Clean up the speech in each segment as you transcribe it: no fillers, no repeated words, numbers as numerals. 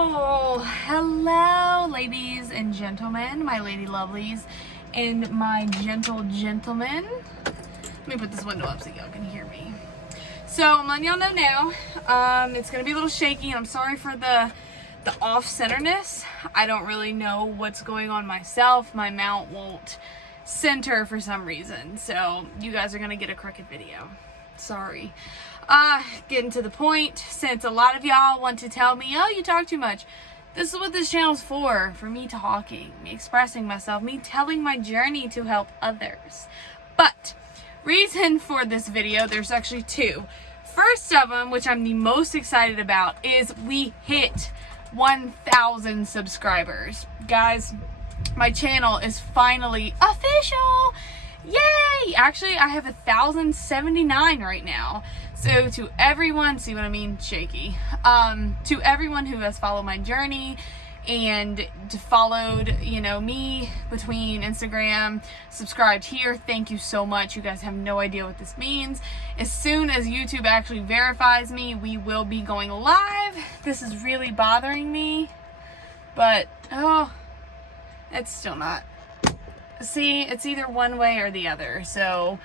Oh, hello, ladies and gentlemen, my lady lovelies, and my gentle gentlemen. Let me put this window up so y'all can hear me. So I'm letting y'all know now, it's gonna be a little shaky, and I'm sorry for the off-centerness. I don't really know what's going on myself. My mount won't center for some reason, so you guys are gonna get a crooked video. Sorry. Getting to the point, since a lot of y'all want to tell me, oh, you talk too much. This is what this channel's for me talking, me expressing myself, me telling my journey to help others. But, reason for this video, there's actually two. First of them, which I'm the most excited about, is we hit 1,000 subscribers. Guys, my channel is finally official! Yay! Actually, I have 1,079 right now. So to everyone, see what I mean? Shaky. To everyone who has followed my journey and followed, me between Instagram, subscribed here, thank you so much. You guys have no idea what this means. As soon as YouTube actually verifies me, we will be going live. This is really bothering me, but, it's still not. See, it's either one way or the other, so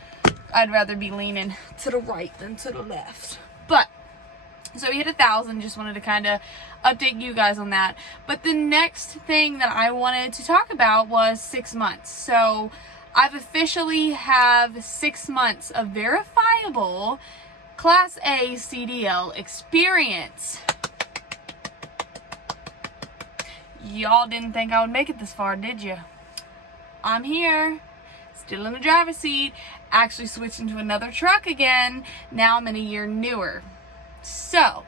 I'd rather be leaning to the right than to the left. But, so we hit 1,000, just wanted to kind of update you guys on that. But the next thing that I wanted to talk about was 6 months. So, I've officially have 6 months of verifiable Class A CDL experience. Y'all didn't think I would make it this far, did you? I'm here, still in the driver's seat, actually switching to another truck again. Now I'm in a year newer. So,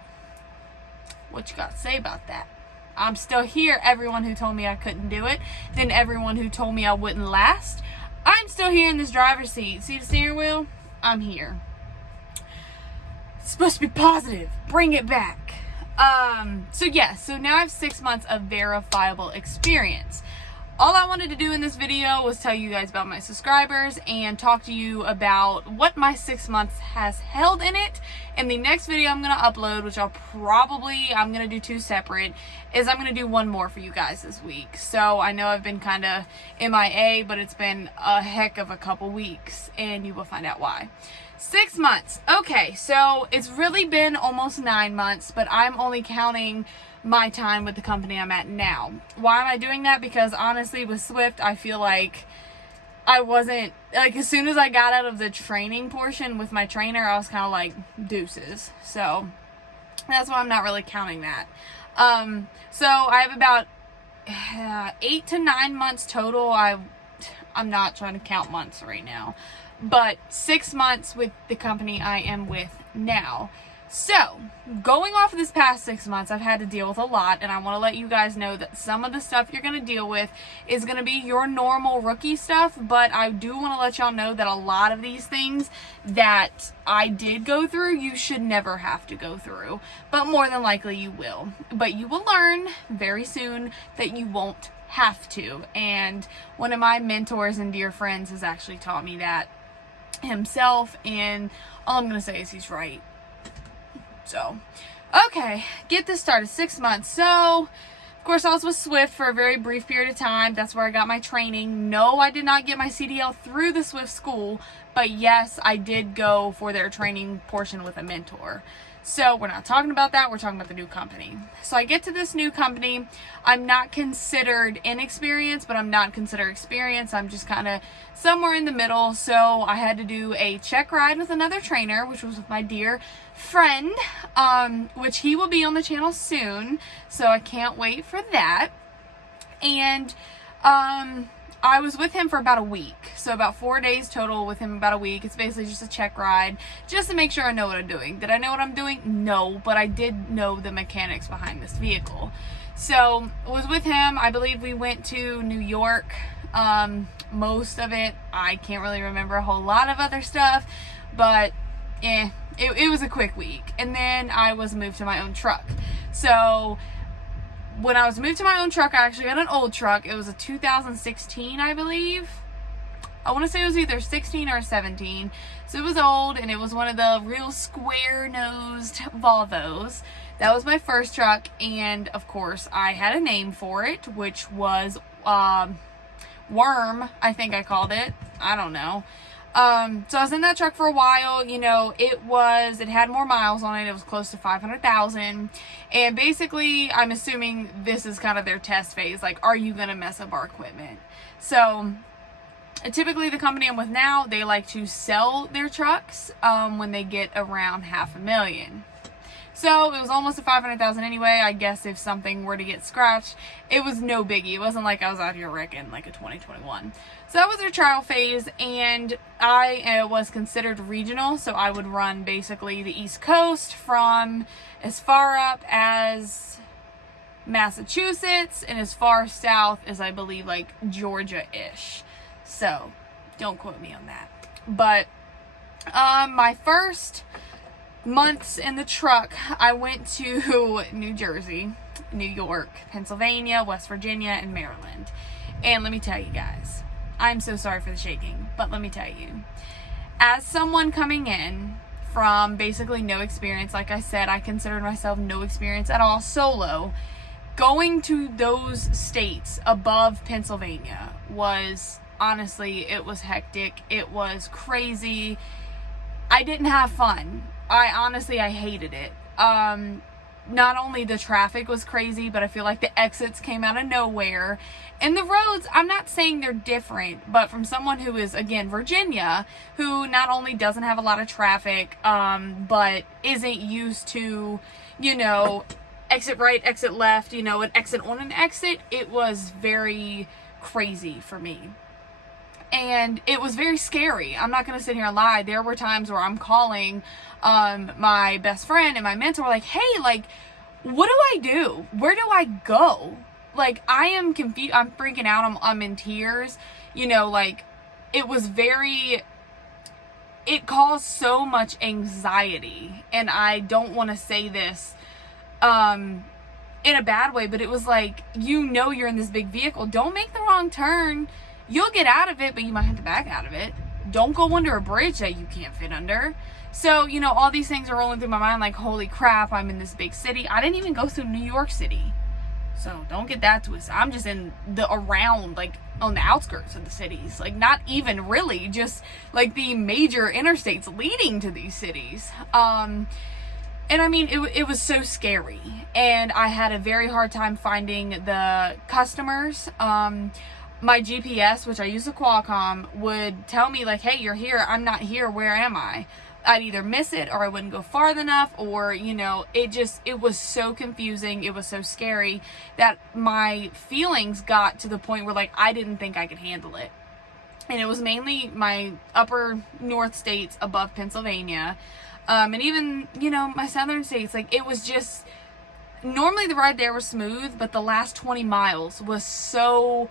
what you got to say about that? I'm still here. Everyone who told me I couldn't do it, then everyone who told me I wouldn't last, I'm still here in this driver's seat. See the steering wheel? I'm here. It's supposed to be positive. Bring it back. So now I have 6 months of verifiable experience. All I wanted to do in this video was tell you guys about my subscribers and talk to you about what my 6 months has held in it. And the next video I'm going to upload, which I'm going to do two separate, is I'm going to do one more for you guys this week. So I know I've been kind of MIA, but it's been a heck of a couple weeks, and you will find out why. 6 months. Okay, so it's really been almost 9 months, but I'm only counting my time with the company I'm at now. Why am I doing that? Because honestly, with Swift, I feel like I wasn't, as soon as I got out of the training portion with my trainer, I was kind of like, deuces. So, that's why I'm not really counting that. So I have about 8 to 9 months total. I'm not trying to count months right now, but 6 months with the company I am with now. So, going off of this past 6 months, I've had to deal with a lot, and I want to let you guys know that some of the stuff you're going to deal with is going to be your normal rookie stuff, but I do want to let y'all know that a lot of these things that I did go through, you should never have to go through, but more than likely you will. But you will learn very soon that you won't have to, and one of my mentors and dear friends has actually taught me that himself, and all I'm going to say is he's right. So, okay, get this started. 6 months. So, of course, I was with Swift for a very brief period of time. That's where I got my training. No, I did not get my CDL through the Swift school, but yes, I did go for their training portion with a mentor. So, we're not talking about that. We're talking about the new company. So, I get to this new company. I'm not considered inexperienced, but I'm not considered experienced. I'm just kind of somewhere in the middle. So, I had to do a check ride with another trainer, which was with my dear friend, which he will be on the channel soon. So, I can't wait for that. And, I was with him for about a week. So about 4 days total with him, about a week. It's basically just a check ride, just to make sure I know what I'm doing. Did I know what I'm doing? No, but I did know the mechanics behind this vehicle. So I was with him. I believe we went to New York. Most of it, I can't really remember a whole lot of other stuff, but it was a quick week. And then I was moved to my own truck. So when I was moved to my own truck, I actually got an old truck. It was a 2016, I believe. I want to say it was either 16 or 17. So it was old, and it was one of the real square-nosed Volvos. That was my first truck, and of course I had a name for it, which was Worm, I think I called it. I don't know. So I was in that truck for a while. You know, it had more miles on it. It was close to 500,000. And basically, I'm assuming this is kind of their test phase. Like, are you going to mess up our equipment? So typically the company I'm with now, they like to sell their trucks when they get around $500,000. So it was almost a 500,000 anyway. I guess if something were to get scratched, it was no biggie. It wasn't like I was out here wrecking like a 2021. So that was their trial phase, and I was considered regional. So I would run basically the East Coast from as far up as Massachusetts and as far south as I believe like Georgia-ish. So don't quote me on that. But my first months in the truck, I went to New Jersey, New York, Pennsylvania, West Virginia, and Maryland. And let me tell you guys, I'm so sorry for the shaking, but let me tell you, as someone coming in from basically no experience, like I said, I considered myself no experience at all, solo, going to those states above Pennsylvania was, honestly, it was hectic. It was crazy. I didn't have fun. I hated it. Not only the traffic was crazy, but I feel like the exits came out of nowhere. And the roads, I'm not saying they're different, but from someone who is, again, Virginia, who not only doesn't have a lot of traffic, but isn't used to, you know, exit right, exit left, you know, an exit on an exit, it was very crazy for me. And it was very scary. I'm not going to sit here and lie. There were times where I'm calling my best friend and my mentor, like, hey, like, what do I do? Where do I go? Like, I am confused. I'm freaking out. I'm in tears. You know, like, it caused so much anxiety. And I don't want to say this in a bad way, but it was like, you know, you're in this big vehicle. Don't make the wrong turn. You'll get out of it, but you might have to back out of it. Don't go under a bridge that you can't fit under. So, you know, all these things are rolling through my mind like, holy crap, I'm in this big city. I didn't even go through New York City. So don't get that twisted. I'm just in around, like, on the outskirts of the cities. Like, not even really, just, like, the major interstates leading to these cities. And I mean, it was so scary. And I had a very hard time finding the customers. My GPS, which I use a Qualcomm, would tell me like, hey, you're here. I'm not here. Where am I? I'd either miss it or I wouldn't go far enough, or, you know, it was so confusing. It was so scary that my feelings got to the point where, like, I didn't think I could handle it. And it was mainly my upper north states above Pennsylvania. And even, you know, my southern states, like, it was just, normally the ride there was smooth, but the last 20 miles was so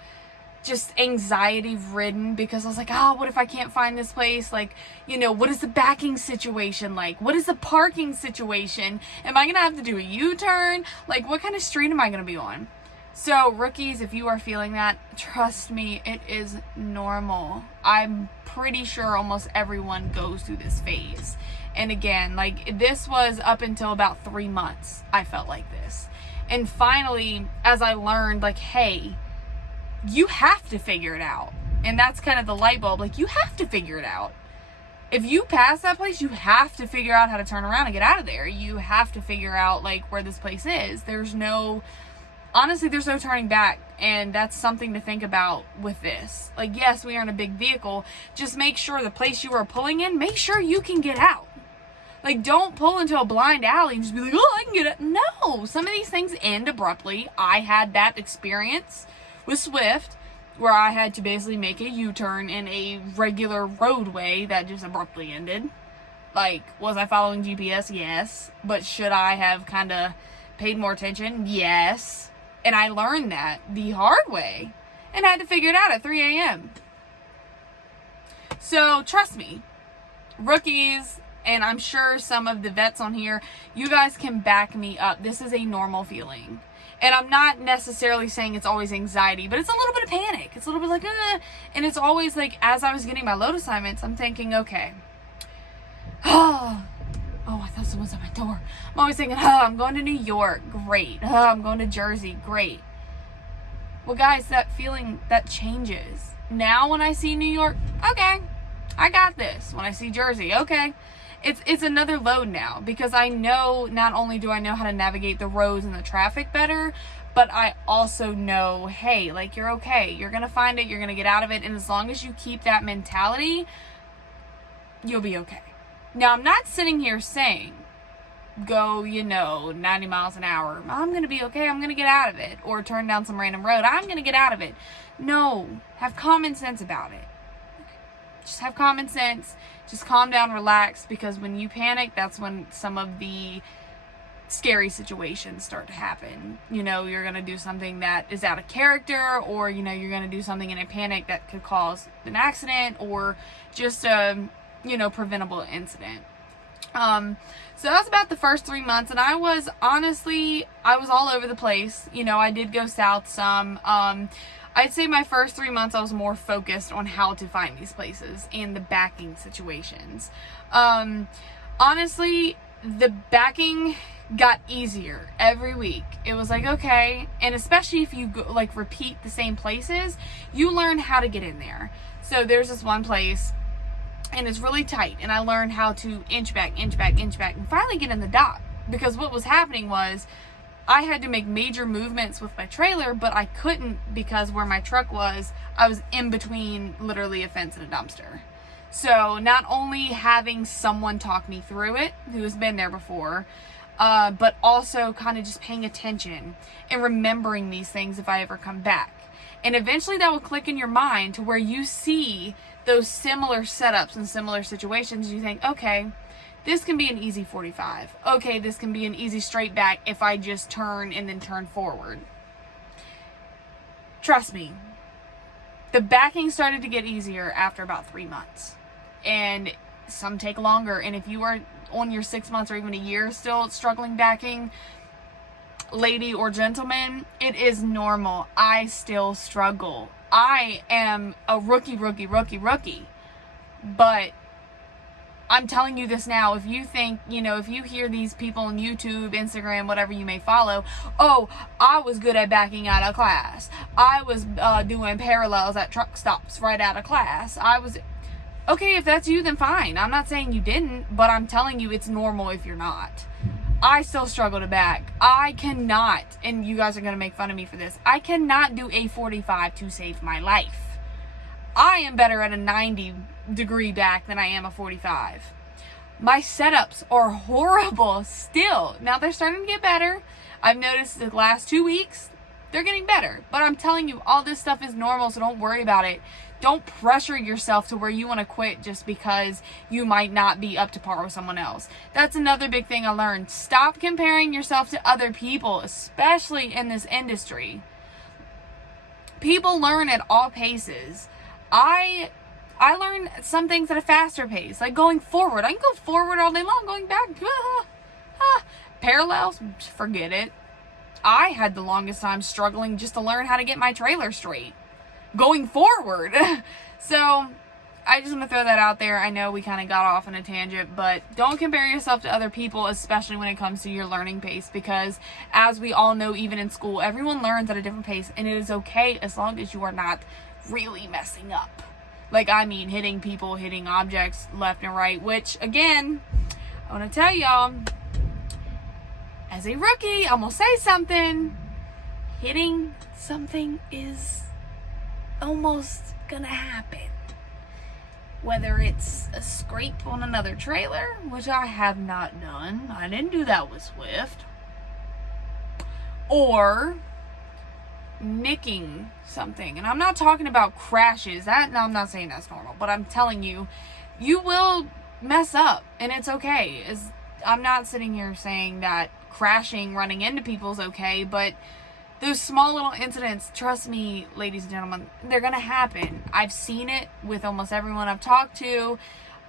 just anxiety ridden, because I was like, oh, what if I can't find this place? Like, you know, what is the backing situation like? What is the parking situation? Am I gonna have to do a U-turn? Like, what kind of street am I gonna be on? So, rookies, if you are feeling that, trust me, it is normal. I'm pretty sure almost everyone goes through this phase. And again, like, this was up until about 3 months, I felt like this. And finally, as I learned, like, hey, you have to figure it out. And that's kind of the light bulb. Like, you have to figure it out. If you pass that place, you have to figure out how to turn around and get out of there. You have to figure out, like, where this place is. Honestly, there's no turning back. And that's something to think about with this. Like, yes, we are in a big vehicle. Just make sure the place you are pulling in, make sure you can get out. Like, don't pull into a blind alley and just be like, oh, I can get it. No, some of these things end abruptly. I had that experience with Swift, where I had to basically make a U-turn in a regular roadway that just abruptly ended. Like, was I following GPS? Yes. But should I have kind of paid more attention? Yes. And I learned that the hard way and had to figure it out at 3 a.m. So, trust me, rookies, and I'm sure some of the vets on here, you guys can back me up. This is a normal feeling. And I'm not necessarily saying it's always anxiety, but it's a little bit of panic. It's a little bit like, and it's always like, as I was getting my load assignments, I'm thinking, okay, Oh, I thought someone was at my door. I'm always thinking, oh, I'm going to New York. Great. Oh, I'm going to Jersey. Great. Well, guys, that feeling, that changes. Now when I see New York, okay, I got this. When I see Jersey, okay. It's another load now, because I know, not only do I know how to navigate the roads and the traffic better, but I also know, hey, like, you're okay. You're going to find it. You're going to get out of it. And as long as you keep that mentality, you'll be okay. Now, I'm not sitting here saying, go, 90 miles an hour. I'm going to be okay. I'm going to get out of it. Or turn down some random road. I'm going to get out of it. No. Have common sense about it. Just have common sense. Just calm down, relax, because when you panic, that's when some of the scary situations start to happen. You're going to do something that is out of character, or, you're going to do something in a panic that could cause an accident, or just a, preventable incident. So that was about the first 3 months, and I was all over the place. I did go south some. I'd say my first 3 months I was more focused on how to find these places and the backing situations. Honestly, the backing got easier every week. It was like, okay, and especially if you go, like, repeat the same places, you learn how to get in there. So there's this one place, and it's really tight, and I learned how to inch back, and finally get in the dock. Because what was happening was, I had to make major movements with my trailer, but I couldn't, because where my truck was, I was in between literally a fence and a dumpster. So not only having someone talk me through it, who has been there before, but also kind of just paying attention and remembering these things if I ever come back. And eventually that will click in your mind to where you see those similar setups and similar situations. You think, okay, this can be an easy 45. Okay, this can be an easy straight back if I just turn and then turn forward. Trust me, the backing started to get easier after about 3 months. And some take longer. And if you are on your 6 months or even a year still struggling backing, lady or gentleman, it is normal. I still struggle. I am a rookie. But I'm telling you this now, if you think, if you hear these people on YouTube, Instagram, whatever you may follow, oh, I was good at backing out of class. I was doing parallels at truck stops right out of class. Okay, if that's you, then fine. I'm not saying you didn't, but I'm telling you it's normal if you're not. I still struggle to back. I cannot, and you guys are going to make fun of me for this, I cannot do a 45 to save my life. I am better at a 90-degree back than I am a 45. My setups are horrible still. Now they're starting to get better. I've noticed the last 2 weeks, they're getting better. But I'm telling you, all this stuff is normal, so don't worry about it. Don't pressure yourself to where you want to quit just because you might not be up to par with someone else. That's another big thing I learned. Stop comparing yourself to other people, especially in this industry. People learn at all paces. I learn some things at a faster pace, like going forward. I can go forward all day long, going back, parallels, forget it. I had the longest time struggling just to learn how to get my trailer straight, going forward. So I just want to throw that out there. I know we kind of got off on a tangent, but don't compare yourself to other people, especially when it comes to your learning pace, because as we all know, even in school, everyone learns at a different pace, and it is okay as long as you are not really messing up. Like, I mean, hitting people, hitting objects left and right, which, again, I want to tell y'all, as a rookie, I'm going to say something. Hitting something is almost going to happen. Whether it's a scrape on another trailer, which I have not done. I didn't do that with Swift. Or nicking something. And I'm not talking about crashes. I'm not saying that's normal, but I'm telling you, you will mess up, and it's okay. I'm not sitting here saying that crashing, running into people is okay, but those small little incidents, trust me, ladies and gentlemen, they're gonna happen. I've seen it with almost everyone I've talked to.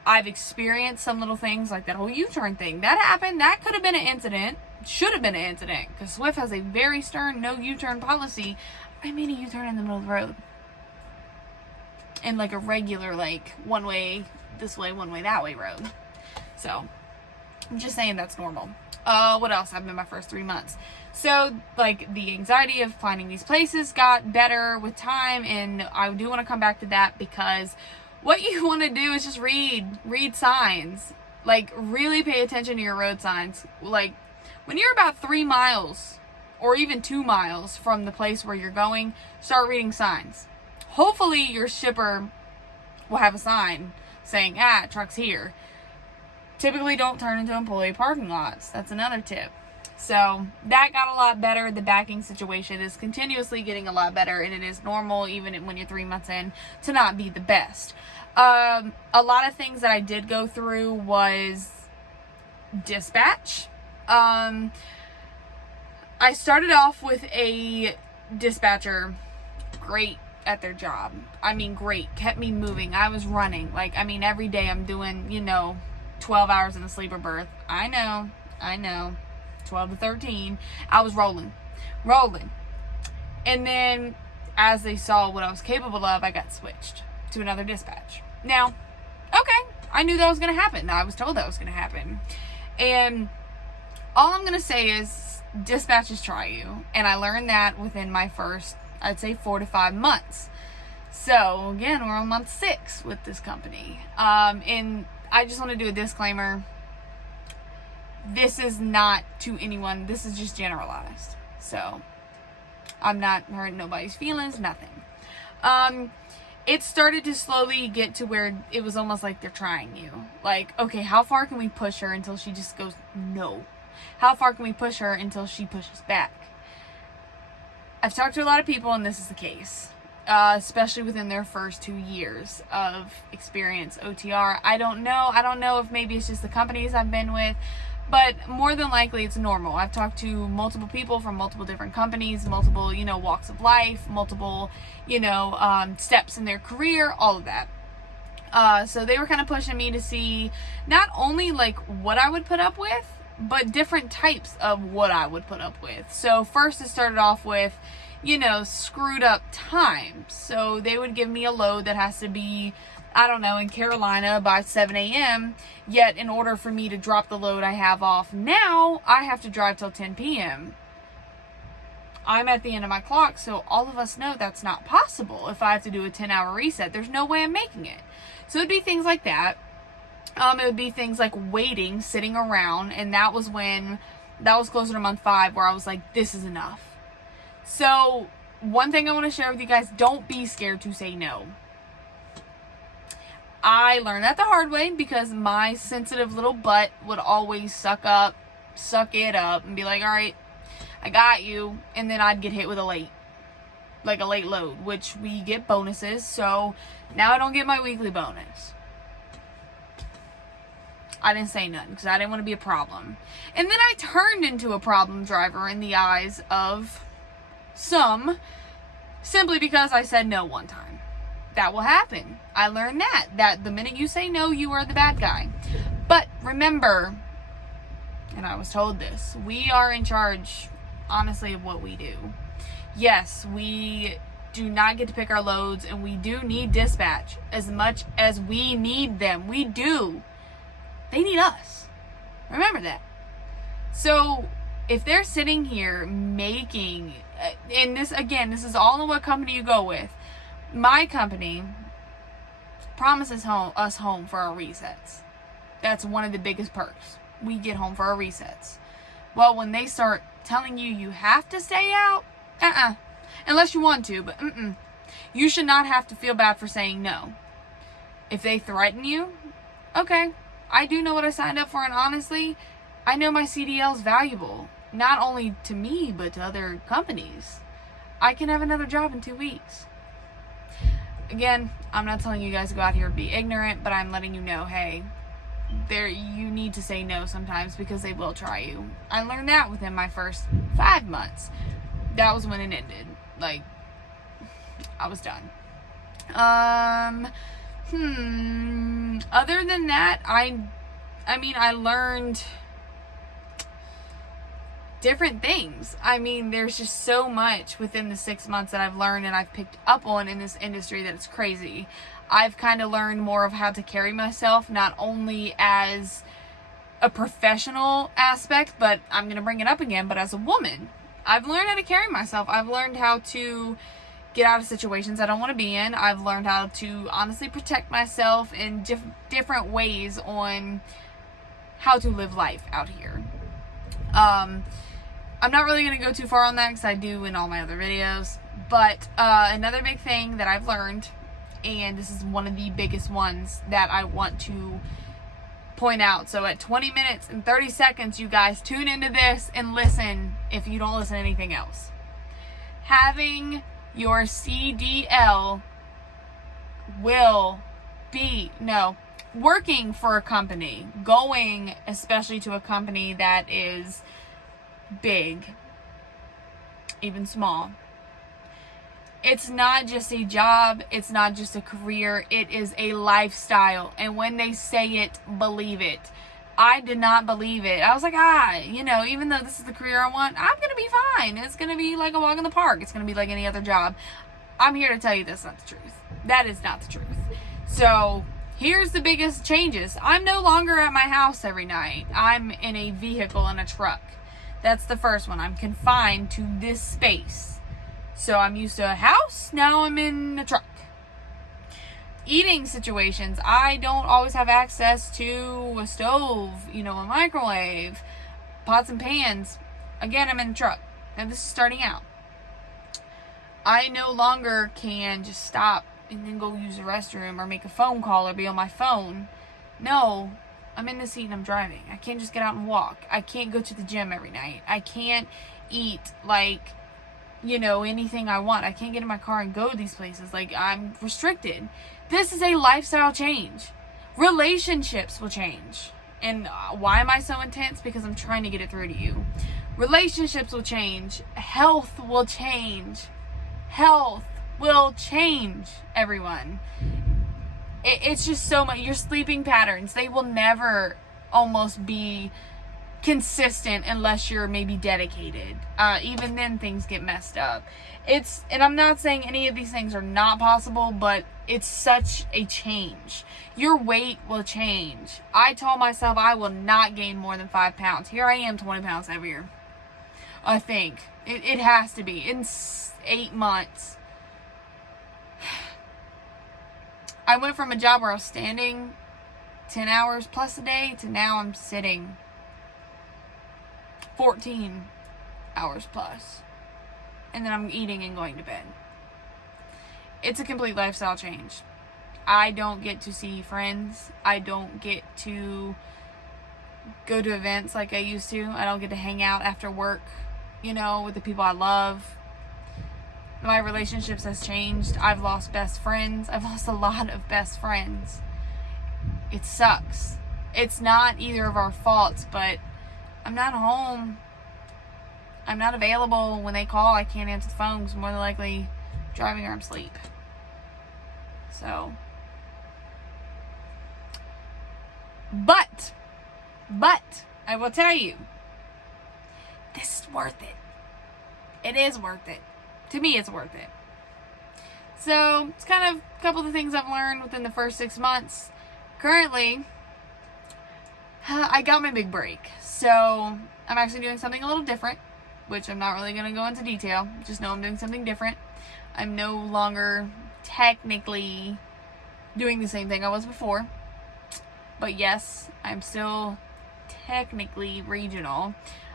I've experienced some little things like that whole U-turn thing. That happened. That could have been an incident. Should have been an incident, because Swift has a very stern no U-turn policy. I made a U-turn in the middle of the road. In like a regular, like, one way this way, one way that way road. So, I'm just saying that's normal. What else happened in my first 3 months? So, like, the anxiety of finding these places got better with time, and I do want to come back to that because what you want to do is just read signs. Like, really pay attention to your road signs. Like, when you're about 3 miles or even 2 miles from the place where you're going, start reading signs. Hopefully your shipper will have a sign saying, truck's here. Typically don't turn into employee parking lots. That's another tip. So that got a lot better. The backing situation is continuously getting a lot better, and it is normal, even when you're 3 months in, to not be the best. A lot of things that I did go through was dispatch. I started off with a dispatcher, great at their job. I mean, great. Kept me moving. I was running. Like, I mean, every day I'm doing, 12 hours in a sleeper berth. I know. 12 to 13. I was rolling. And then, as they saw what I was capable of, I got switched to another dispatch. Now, okay, I knew that was going to happen. I was told that was going to happen. And all I'm going to say is dispatches try you. And I learned that within my first, I'd say, 4 to 5 months. So, again, we're on month 6 with this company. And I just want to do a disclaimer. This is not to anyone. This is just generalized. So, I'm not hurting nobody's feelings, nothing. It started to slowly get to where it was almost like they're trying you. Like, okay, how far can we push her until she just goes, no? How far can we push her until she pushes back? I've talked to a lot of people, and this is the case. Especially within their first 2 years of experience OTR. I don't know if maybe it's just the companies I've been with, but more than likely it's normal. I've talked to multiple people from multiple different companies, multiple, walks of life, multiple, steps in their career, all of that. So they were kind of pushing me to see not only like what I would put up with, but different types of what I would put up with. So first it started off with, screwed up times. So they would give me a load that has to be, in Carolina by 7 a.m. Yet in order for me to drop the load I have off now, I have to drive till 10 p.m. I'm at the end of my clock, so all of us know that's not possible. If I have to do a 10-hour reset, there's no way I'm making it. So it'd be things like that. It would be things like waiting, sitting around, and that was closer to month 5 where I was like, this is enough. So, one thing I want to share with you guys, don't be scared to say no. I learned that the hard way because my sensitive little butt would always suck it up and be like, all right, I got you. And then I'd get hit with a late load, which we get bonuses. So, now I don't get my weekly bonus. I didn't say nothing because I didn't want to be a problem. And then I turned into a problem driver in the eyes of some, simply because I said no one time. That will happen. I learned that the minute you say no, you are the bad guy. But remember, and I was told this, we are in charge, honestly, of what we do. Yes, we do not get to pick our loads, and we do need dispatch as much as we need them. We do. They need us. Remember that. So, if they're sitting here making, and this is all in what company you go with. My company promises us home for our resets. That's one of the biggest perks. We get home for our resets. Well, when they start telling you have to stay out, unless you want to, but you should not have to feel bad for saying no. If they threaten you, okay, I do know what I signed up for, and honestly, I know my CDL is valuable. Not only to me, but to other companies. I can have another job in 2 weeks. Again, I'm not telling you guys to go out here and be ignorant, but I'm letting you know, hey, you need to say no sometimes because they will try you. I learned that within my first 5 months. That was when it ended. Like, I was done. Other than that, I learned different things. There's just so much within the 6 months that I've learned and I've picked up on in this industry that it's crazy. I've kind of learned more of how to carry myself, not only as a professional aspect, but I'm going to bring it up again. But as a woman, I've learned how to carry myself. I've learned how to get out of situations I don't want to be in. I've learned how to honestly protect myself in different ways on how to live life out here. I'm not really going to go too far on that because I do in all my other videos. But another big thing that I've learned, and this is one of the biggest ones that I want to point out. So at 20 minutes and 30 seconds, you guys tune into this and listen if you don't listen to anything else. Having your CDL working for a company, going especially to a company that is big, even small. It's not just a job, it's not just a career, it is a lifestyle. And when they say it, believe it. I did not believe it. I was like, even though this is the career I want, I'm going to be fine. It's going to be like a walk in the park. It's going to be like any other job. I'm here to tell you that's not the truth. That is not the truth. So here's the biggest changes. I'm no longer at my house every night. I'm in a vehicle in a truck. That's the first one. I'm confined to this space. So I'm used to a house, now I'm in a truck. Eating situations, I don't always have access to a stove, a microwave, pots and pans. Again, I'm in a truck, and this is starting out. I no longer can just stop and then go use the restroom or make a phone call or be on my phone. No, I'm in the seat and I'm driving. I can't just get out and walk. I can't go to the gym every night. I can't eat anything I want. I can't get in my car and go to these places. I'm restricted. This is a lifestyle change. Relationships will change. And why am I so intense? Because I'm trying to get it through to you. Relationships will change. Health will change. Health will change, everyone. It's just so much. Your sleeping patterns, they will never almost be consistent unless you're maybe dedicated. Even then things get messed up. And I'm not saying any of these things are not possible, but it's such a change. Your weight will change. I told myself I will not gain more than 5 pounds. Here I am 20 pounds heavier. I think. It has to be. In 8 months. I went from a job where I was standing 10 hours plus a day to now I'm sitting 14 hours plus. And then I'm eating and going to bed. It's a complete lifestyle change. I don't get to see friends. I don't get to go to events like I used to. I don't get to hang out after work, with the people I love. My relationships has changed. I've lost best friends. I've lost a lot of best friends. It sucks. It's not either of our faults, but I'm not home. I'm not available. When they call, I can't answer the phone because I'm more than likely driving or I'm asleep. So. But, I will tell you, this is worth it. It is worth it. To me, it's worth it. So, it's kind of a couple of the things I've learned within the first 6 months. Currently, I got my big break. So, I'm actually doing something a little different, which I'm not really going to go into detail. Just know I'm doing something different. I'm no longer technically doing the same thing I was before. But yes, I'm still technically regional.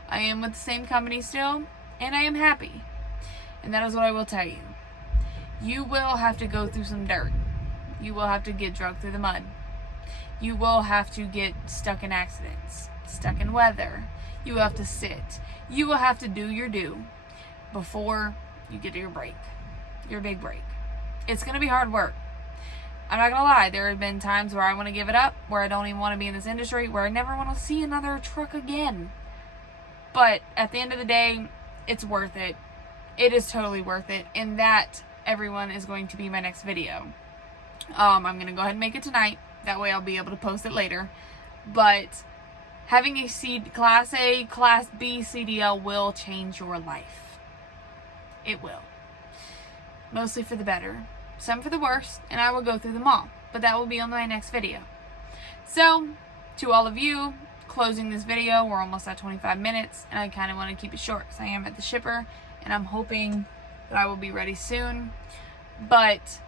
I am with the same company still, and I am happy. And that is what I will tell you. You will have to go through some dirt. You will have to get dragged through the mud. You will have to get stuck in accidents, stuck in weather. You will have to sit. You will have to do your due before you get to your break, your big break. It's going to be hard work. I'm not going to lie. There have been times where I want to give it up, where I don't even want to be in this industry, where I never want to see another truck again. But at the end of the day, it's worth it. It is totally worth it. And that, everyone, is going to be my next video. I'm going to go ahead and make it tonight. That way I'll be able to post it later. But having a Class A, Class B CDL will change your life. It will. Mostly for the better. Some for the worst. And I will go through them all. But that will be on my next video. So, to all of you, closing this video. We're almost at 25 minutes, and I kind of want to keep it short because I am at the shipper, and I'm hoping that I will be ready soon. But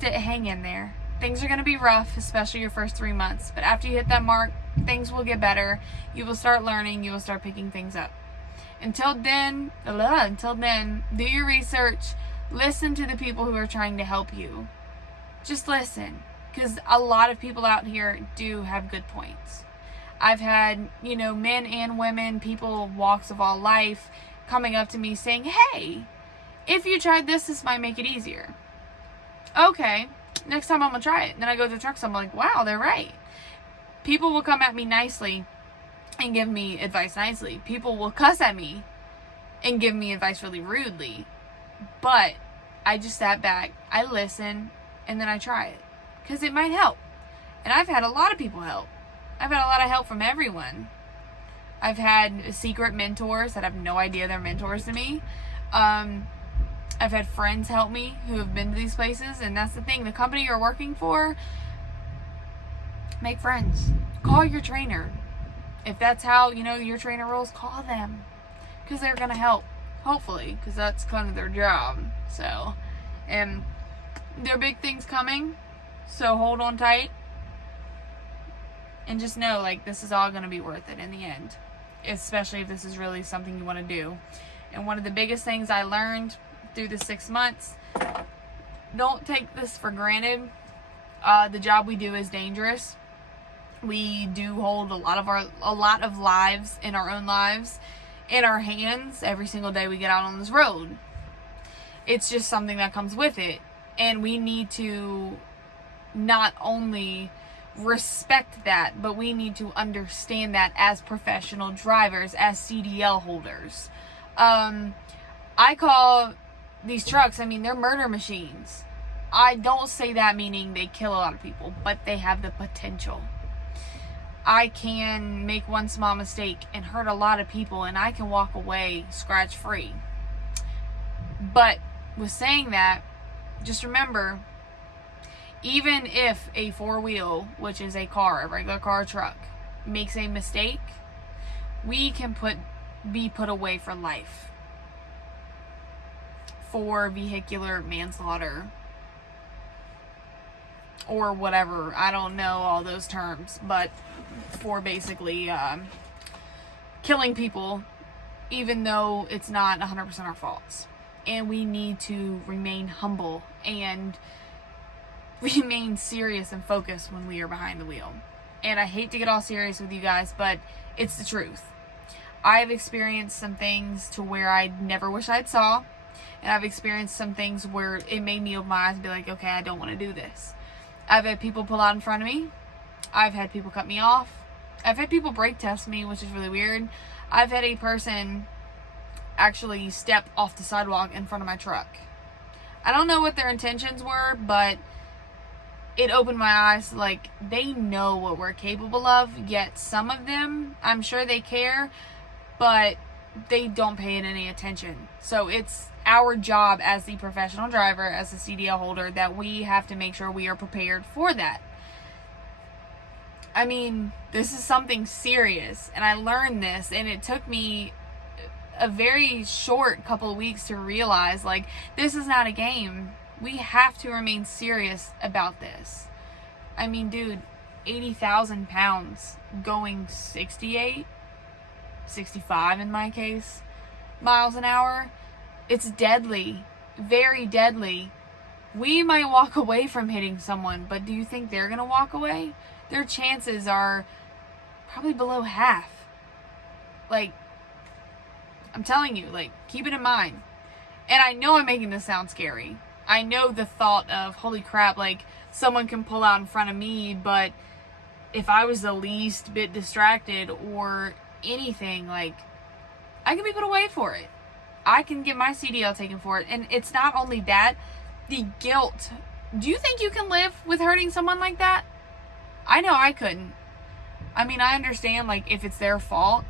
hang in there. Things are going to be rough, especially your first 3 months. But after you hit that mark, things will get better. You will start learning. You will start picking things up. Until then, do your research. Listen to the people who are trying to help you. Just listen. Because a lot of people out here do have good points. I've had, men and women, people of walks of all life, coming up to me saying, hey, if you tried this, this might make it easier. Okay, next time I'm going to try it. And then I go to the truck, so I'm like, wow, they're right. People will come at me nicely and give me advice nicely. People will cuss at me and give me advice really rudely. But I just sat back, I listen, and then I try it. Because it might help. And I've had a lot of people help. I've had a lot of help from everyone. I've had secret mentors that have no idea they're mentors to me. I've had friends help me who have been to these places. And that's the thing. The company you're working for, make friends. Call your trainer. If that's how, your trainer rolls, call them. Because they're going to help. Hopefully. Because that's kind of their job. So, and there are big things coming. So hold on tight. And just know, this is all going to be worth it in the end. Especially if this is really something you want to do. And one of the biggest things I learned through the 6 months, don't take this for granted. The job we do is dangerous. We do hold a lot of lives in our own lives in our hands every single day we get out on this road. It's just something that comes with it. And we need to not only respect that, but we need to understand that as professional drivers, as CDL holders. I call these trucks, they're murder machines. I don't say that meaning they kill a lot of people, but they have the potential. I can make one small mistake and hurt a lot of people, and I can walk away scratch free. But with saying that, just remember, even if a four-wheel, which is a regular car, truck, makes a mistake, we can be put away for life for vehicular manslaughter or whatever. I don't know all those terms, but for basically killing people, even though it's not 100% our faults. And we need to remain humble and remain serious and focused when we are behind the wheel. And I hate to get all serious with you guys, but it's the truth. I've experienced some things to where I never wish I'd saw. And I've experienced some things where it made me open my eyes and be like, okay, I don't want to do this. I've had people pull out in front of me. I've had people cut me off. I've had people brake test me, which is really weird. I've had a person actually step off the sidewalk in front of my truck. I don't know what their intentions were, but it opened my eyes to, they know what we're capable of, yet some of them, I'm sure they care, but they don't pay it any attention. So it's our job as the professional driver, as the CDL holder, that we have to make sure we are prepared for that. This is something serious, and I learned this, and it took me a very short couple of weeks to realize, this is not a game. We have to remain serious about this. Dude, 80,000 pounds going 68, 65 in my case, miles an hour. It's deadly, very deadly. We might walk away from hitting someone, but do you think they're going to walk away? Their chances are probably below half. I'm telling you, keep it in mind. And I know I'm making this sound scary. I know the thought of, holy crap, someone can pull out in front of me, but if I was the least bit distracted or anything, I can be put away for it. I can get my CDL taken for it. And it's not only that, the guilt. Do you think you can live with hurting someone like that? I know I couldn't. I understand, if it's their fault,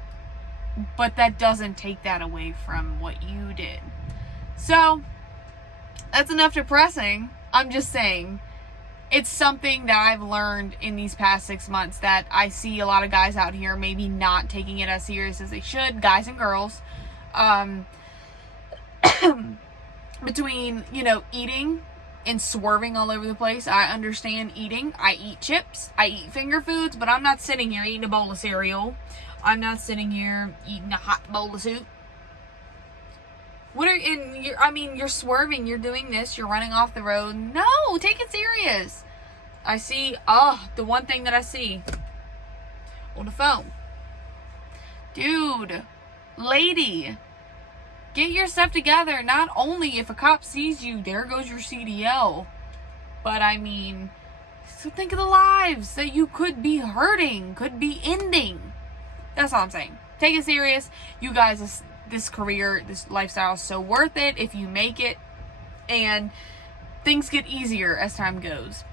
but that doesn't take that away from what you did. So, that's enough depressing. I'm just saying, it's something that I've learned in these past 6 months, that I see a lot of guys out here maybe not taking it as serious as they should, guys and girls. Between, eating and swerving all over the place. I understand eating. I eat chips. I eat finger foods, but I'm not sitting here eating a bowl of cereal. I'm not sitting here eating a hot bowl of soup. You're swerving. You're doing this. You're running off the road. No, take it serious. I see, the one thing that I see on the phone. Dude, lady, get your stuff together. Not only if a cop sees you, there goes your CDL. But so think of the lives that you could be hurting, could be ending. That's all I'm saying. Take it serious. You guys, this career, this lifestyle is so worth it if you make it. And things get easier as time goes.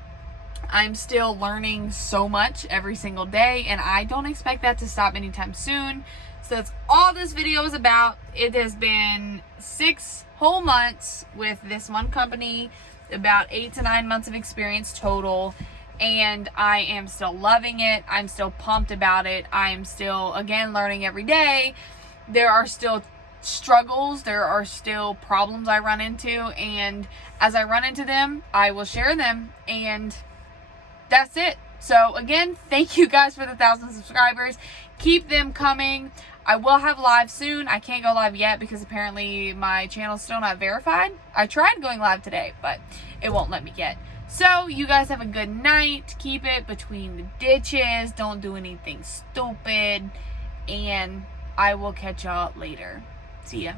I'm still learning so much every single day, and I don't expect that to stop anytime soon. So that's all this video is about. It has been 6 whole months with this one company, about 8 to 9 months of experience total, and I am still loving it. I'm still pumped about it. I am still, again, learning every day. There are still struggles. There are still problems I run into, and as I run into them, I will share them, and that's it. So again, thank you guys for the 1,000 subscribers. Keep them coming. I will have live soon. I can't go live yet because apparently my channel's still not verified. I tried going live today, but it won't let me yet. So you guys have a good night. Keep it between the ditches. Don't do anything stupid. And I will catch y'all later. See ya.